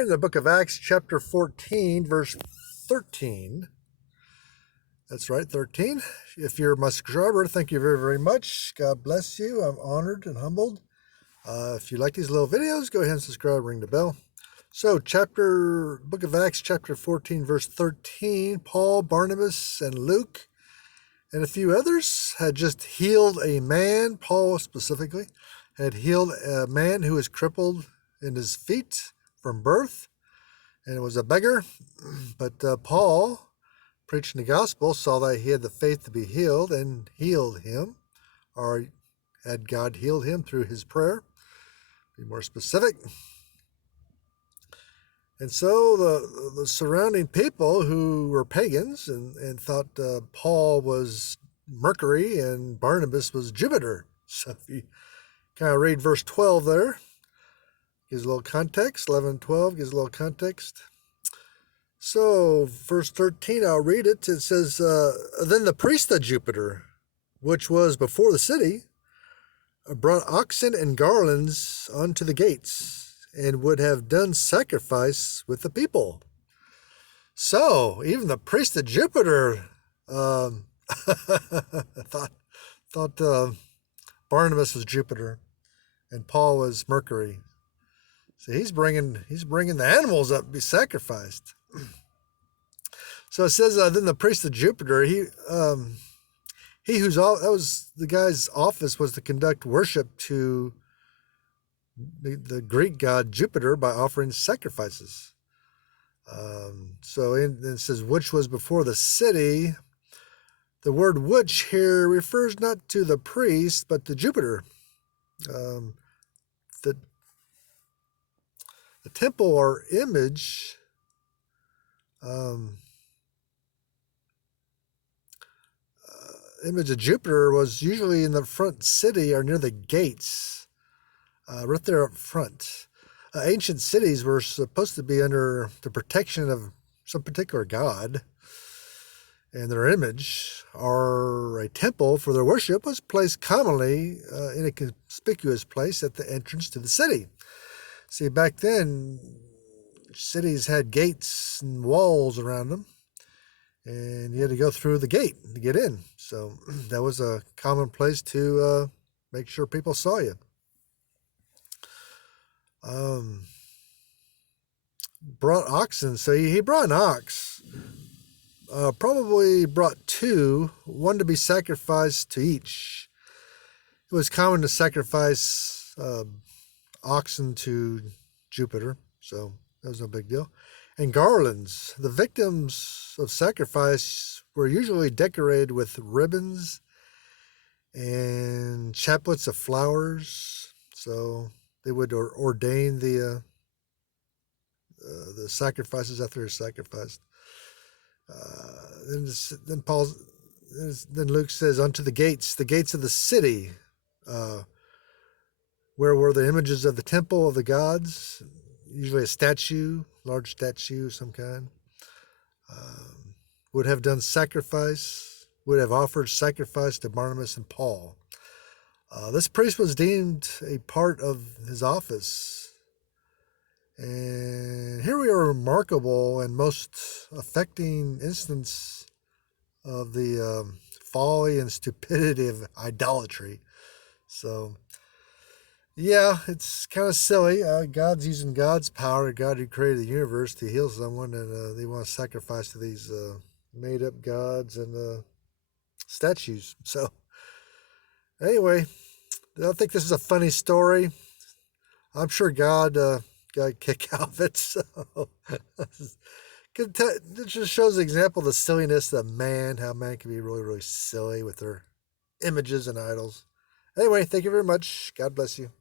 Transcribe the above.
We're in the book of Acts, chapter 14, verse 13. That's right, 13. If you're my subscriber, thank you very, very much. God bless you. I'm honored and humbled. If you like these little videos, go ahead and subscribe, ring the bell. So, book of Acts, chapter 14, verse 13. Paul, Barnabas, and Luke, and a few others had just healed a man. Paul specifically had healed a man who was crippled in his feet from birth, and it was a beggar. But Paul, preaching the gospel, saw that he had the faith to be healed and healed him, or had God healed him through his prayer. Be more specific. And so the surrounding people who were pagans and thought Paul was Mercury and Barnabas was Jupiter. So if you kind of read verse 12 there, gives a little context. 11 and 12 gives a little context. So verse 13, I'll read it. It says, Then the priest of Jupiter, which was before the city, brought oxen and garlands unto the gates, and would have done sacrifice with the people. So even the priest of Jupiter thought Barnabas was Jupiter and Paul was Mercury. So he's bringing the animals up to be sacrificed. So it says, then the priest of Jupiter, that was the guy's office, was to conduct worship to the Greek god Jupiter by offering sacrifices. So it says, which was before the city. The word which here refers not to the priest, but to Jupiter. The temple or image image of Jupiter was usually in the front city or near the gates, right there up front. Ancient cities were supposed to be under the protection of some particular god, and their image or a temple for their worship was placed commonly in a conspicuous place at the entrance to the city. See, back then, cities had gates and walls around them, and you had to go through the gate to get in. So that was a common place to make sure people saw you. Brought oxen. So he brought an ox. Probably brought two, one to be sacrificed to each. It was common to sacrifice oxen to Jupiter, so that was no big deal. And garlands. The victims of sacrifice were usually decorated with ribbons and chaplets of flowers. So they would ordain the sacrifices after they're sacrificed. Then Luke says, unto the gates of the city, where were the images of the temple of the gods, usually a statue, large statue of some kind, would have done sacrifice, would have offered sacrifice to Barnabas and Paul. This priest was deemed a part of his office. And here we are, a remarkable and most affecting instance of the folly and stupidity of idolatry. So, yeah, it's kind of silly. God's using God's power, God who created the universe, to heal someone, and they want to sacrifice to these made-up gods and statues. So, anyway, I think this is a funny story. I'm sure God got a kick out of it. So, it just shows the example of the silliness of man, how man can be really, really silly with their images and idols. Anyway, thank you very much. God bless you.